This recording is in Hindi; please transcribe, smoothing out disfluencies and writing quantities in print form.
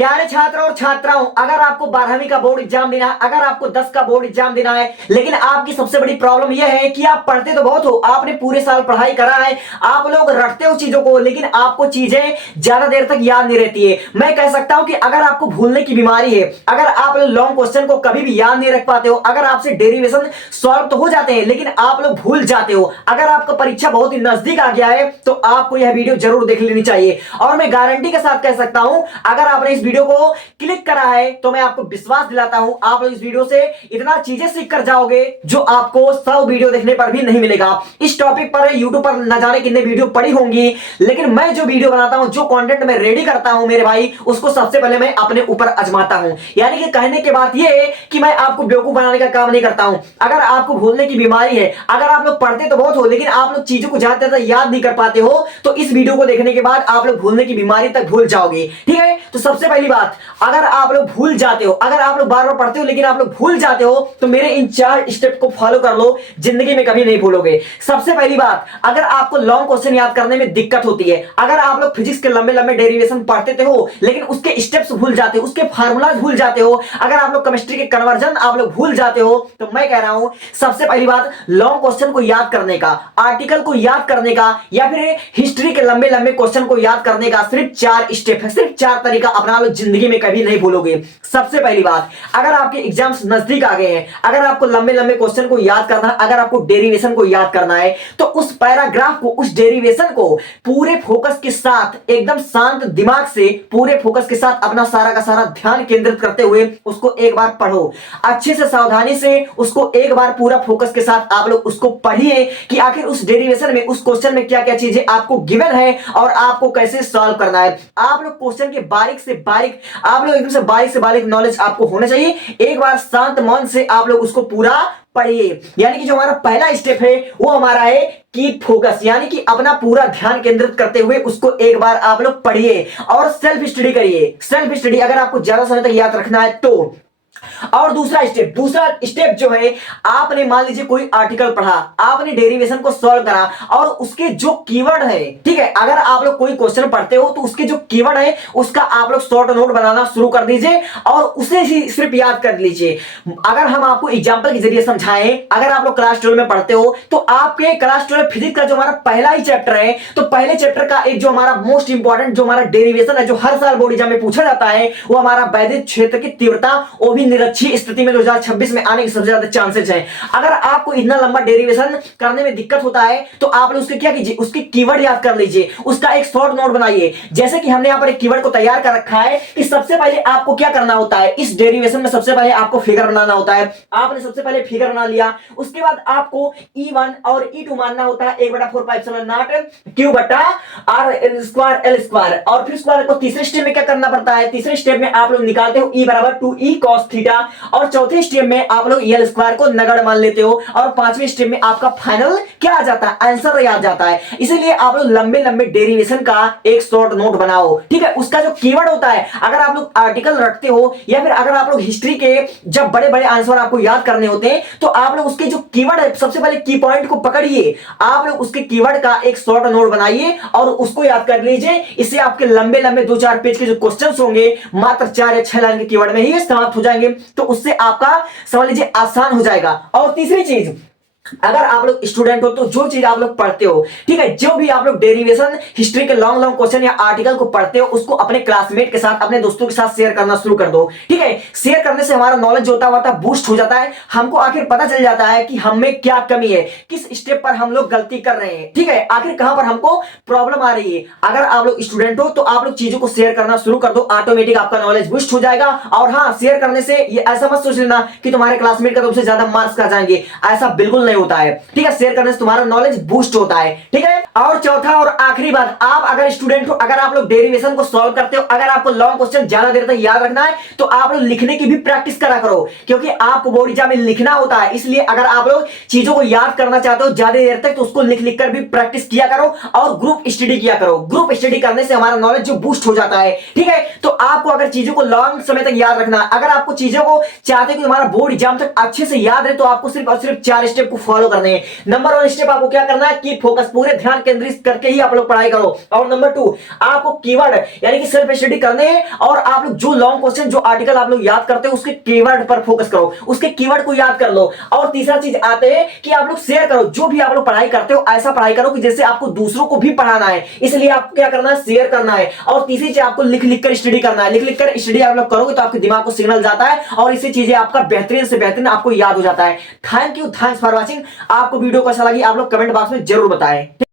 प्यारे छात्र और छात्राओं, अगर आपको 12वीं का बोर्ड एग्जाम देना है, अगर आपको 10 का बोर्ड एग्जाम देना है, लेकिन आपकी सबसे बड़ी प्रॉब्लम यह है कि आप पढ़ते तो बहुत हो, आपने पूरे साल पढ़ाई करा है, आप लोग रटते हो चीजों को, लेकिन आपको चीजें ज्यादा देर तक याद नहीं रहती है। मैं कह सकता हूं कि अगर आपको भूलने की बीमारी है, अगर आप लोग लॉन्ग क्वेश्चन को कभी भी याद नहीं रख पाते हो, अगर आपसे डेरिवेशन सॉल्व तो हो जाते हैं लेकिन आप लोग भूल जाते हो, अगर आपका परीक्षा बहुत ही नजदीक आ गया है तो आपको यह वीडियो जरूर देख लेनी चाहिए। और मैं गारंटी के साथ कह सकता हूं, अगर आपने इस वीडियो को क्लिक करा है तो मैं आपको विश्वास दिलाता हूं आप लोग इस वीडियो से इतना चीजें सीख कर जाओगे जो आपको 100 वीडियो देखने पर भी नहीं मिलेगा। इस टॉपिक पर यूट्यूब पर न जाने कितने वीडियो पड़ी होंगी, लेकिन मैं जो वीडियो बनाता हूं, जो कंटेंट मैं रेडी करता हूं मेरे भाई, उसको सबसे पहले मैं अपने ऊपर आजमाता हूं। यानी कि कहने के बाद ये कि मैं आपको बेवकूफ बनाने का काम नहीं करता हूं। अगर आपको भूलने की बीमारी है, अगर आप लोग पढ़ते तो बहुत हो लेकिन आप लोग चीजों को ज्यादा याद नहीं कर पाते हो, तो इस वीडियो को देखने के बाद आप लोग भूलने की बीमारी तक भूल जाओगे। ठीक है, तो सबसे पहली बात, अगर आप लोग भूल जाते हो, अगर आप लोग बार बार पढ़ते हो लेकिन आप लोग भूल जाते हो, तो मेरे इन 4 स्टेप को फॉलो कर लो, जिंदगी में कभी नहीं भूलोगे। सबसे पहली बात, अगर आपको लॉन्ग क्वेश्चन याद करने में दिक्कत होती है, अगर आप लोग फिजिक्स के लंबे लंबे डेरिवेशन पढ़ते हो लेकिन उसके स्टेप्स भूल जाते हो, उसके फार्मूलाज भूल जाते हो, अगर आप लोग केमिस्ट्री के कन्वर्जन आप लोग भूल जाते हो, तो मैं कह रहा हूं सबसे पहली बात, लॉन्ग क्वेश्चन को याद करने का, आर्टिकल को याद करने का, या फिर हिस्ट्री के लंबे लंबे क्वेश्चन को याद करने का सिर्फ 4 स्टेप है, सिर्फ 4 तरीका अपना लो, जिंदगी में कभी नहीं भूलोगे। सबसे पहली बात, अगर आपके एग्जाम्स नजदीक आ गए हैं, अगर आपको लंबे लंबे क्वेश्चन को याद करना है, अगर आपको डेरिवेशन को याद करना है, तो उस पैराग्राफ को, उस डेरिवेशन को पूरे फोकस के साथ, एकदम शांत दिमाग से, पूरे फोकस के साथ अपना सारा का सारा ध्यान केंद्रित करते हुए उसको एक बार पढ़ो, अच्छे से सावधानी से उसको एक बार पूरा फोकस के साथ आप लोग उसको पढ़िए कि आखिर उस डेरिवेशन में, उस क्वेश्चन में क्या क्या चीजें आपको गिवन है और आपको कैसे सॉल्व करना है। आप लोग क्वेश्चन के बारीक से बारीक, आप लोग एकदम से बारीक नॉलेज आपको होना चाहिए। एक बार शांत मन से आप लोग उसको पूरा पढ़िए। यानी कि जो हमारा पहला स्टेप है वो हमारा है कि फोकस, यानी कि अपना पूरा ध्यान केंद्रित करते हुए उसको एक बार आप लोग पढ़िए और सेल्फ स्टडी करिए। सेल्फ स्टडी अगर आपको ज्यादा समय तक याद रखना है तो। और दूसरा स्टेप जो है, आपने मान लीजिए कोई आर्टिकल पढ़ा, आपने डेरिवेशन को सॉल्व करा और उसके जो कीवर्ड है, ठीक है, अगर आप लोग कोई क्वेश्चन पढ़ते हो तो उसके जो कीवर्ड है उसका आप लोग शॉर्ट नोट बनाना शुरू कर दीजिए और उसे ही सिर्फ याद कर लीजिए। अगर हम आपको एग्जांपल के जरिए समझाएं, अगर आप लोग क्लास 12 में पढ़ते हो तो आपके क्लास 12 फिजिक्स का जो हमारा पहला ही चैप्टर है, तो पहले चैप्टर का एक जो हमारा मोस्ट इंपॉर्टेंट जो हमारा डेरिवेशन है, जो हर साल बोर्ड एग्जाम में पूछा जाता है, वो हमारा वैद्युत क्षेत्र की तीव्रता, वो भी निरक्षीय स्थिति में 2026 में आने के सबसे ज्यादा चांसेस हैं। अगर आपको इतना लंबा डेरिवेशन करने में दिक्कत होता है तो आप लोग उसके क्या कीजिए, उसके कीवर्ड याद कर लीजिए, उसका एक शॉर्ट नोट बनाइए। जैसे कि हमने यहां पर एक कीवर्ड को तैयार कर रखा है कि सबसे पहले आपको क्या करना होता है इस डेरिवेशन में, सबसे पहले आपको फिगर बनाना होता है। आपने सबसे पहले फिगर बना लिया, उसके बाद आपको E1 और E2 मानना होता है 1/4πε0 Q बटा R स्क्वायर L स्क्वायर, और फिर स्क्वायर को तीसरे स्टेप में क्या करना पड़ता है, तीसरे स्टेप में आप लोग निकालते हो E बराबर 2E cos थीटा, और चौथे स्टेप में आप लोग L स्क्वायर को नगण्य मान लेते हो, और पांचवें स्टेप में आपका फाइनल क्या आ जाता है, आंसर आ जाता है। इसीलिए आप लोग लंबे लंबे डेरिवेशन का एक शॉर्ट नोट बनाओ, ठीक है। उसका जो कीवर्ड होता है, अगर आप लोग आर्टिकल रखते हो या फिर अगर आप लोग हिस्ट्री के जब बड़े बड़े आंसर आपको याद करने होते हैं तो आप लोग उसके जो कीवर्ड है, सबसे पहले की पॉइंट को पकड़िए, आप लोग उसके कीवर्ड का एक शॉर्ट नोट बनाइए और उसको याद कर लीजिए। इससे आपके लंबे लंबे 2-4 पेज के जो क्वेश्चंस होंगे मात्र 4 या 6 लाइन के कीवर्ड में ही समाप्त हो जाएंगे, तो उससे आपका समझ लीजिए आसान हो जाएगा। और तीसरी चीज, अगर आप लोग स्टूडेंट हो तो जो चीज आप लोग पढ़ते हो, ठीक है, जो भी आप लोग डेरिवेशन हिस्ट्री के लॉन्ग लॉन्ग क्वेश्चन या आर्टिकल को पढ़ते हो, उसको अपने क्लासमेट के साथ, अपने दोस्तों के साथ शेयर करना शुरू कर दो, ठीक है। शेयर करने से हमारा नॉलेज जो होता है बूस्ट हो जाता है, हमको आखिर पता चल जाता है कि हम में क्या कमी है, किस स्टेप पर हम लोग गलती कर रहे हैं, ठीक है, आखिर कहां पर हमको प्रॉब्लम आ रही है। अगर आप लोग स्टूडेंट हो तो आप लोग चीजों को शेयर करना शुरू कर दो, ऑटोमेटिक आपका नॉलेज बूस्ट हो जाएगा। और हाँ, शेयर करने से ये ऐसा मत सोच लेना कि तुम्हारे क्लासमेट का तुमसे ज्यादा मार्क्स आ जाएंगे, ऐसा बिल्कुल नहीं होता है, ठीक है। शेयर करने से तुम्हारा नॉलेज बूस्ट होता है, ठीक है। और चौथा और आखिरी बात, आप अगर स्टूडेंट हो, अगर आप लोग डेरिवेशन को सॉल्व करते हो, अगर आपको लॉन्ग क्वेश्चन ज्यादा देर तक याद रखना है तो आप लोग लिखने की भी प्रैक्टिस करा करो, क्योंकि आपको बोर्ड एग्जाम में लिखना होता है। इसलिए अगर आप लोग चीजों को याद करना चाहते हो ज्यादा देर तक तो उसको लिख लिख कर भी प्रैक्टिस किया करो और ग्रुप स्टडी किया करो। ग्रुप स्टडी करने से हमारा नॉलेज जो बूस्ट हो जाता है, ठीक है। तो आपको अगर चीजों को लॉन्ग समय तक याद रखना, अगर आपको चीजों को चाहते कि तुम्हारा बोर्ड एग्जाम तक अच्छे से याद रहे, तो आपको सिर्फ और सिर्फ 4 स्टेप को फॉलो करने हैं। नंबर 1 स्टेप आपको क्या करना है कि फोकस, पूरे ध्यान केंद्रित करके ही आप लोग पढ़ाई करो। और नंबर 2 आपको कीवर्ड यानी कि सेल्फ स्टडी करने हैं, और आप लोग जो लॉन्ग क्वेश्चन, जो आर्टिकल आप लोग याद करते हो उसके कीवर्ड पर फोकस करो, उसके कीवर्ड को याद कर लो। और तीसरा चीज आते हैं कि आप लोग शेयर करो, जो भी आप लोग पढ़ाई करते हो ऐसा पढ़ाई करो कि जैसे आपको दूसरों को भी पढ़ाना है, इसलिए आपको क्या करना है, शेयर करना है। और तीसरी चीज आपको लिख लिख कर स्टडी करना है, लिख लिख कर स्टडी आप लोग करोगे तो आपके दिमाग को सिग्नल जाता है और इससे चीजें आपका बेहतरीन से बेहतरीन आपको याद हो जाता है। Thank you, thanks for watching. आपको वीडियो कैसा लगी आप लोग कमेंट बॉक्स में जरूर बताएं।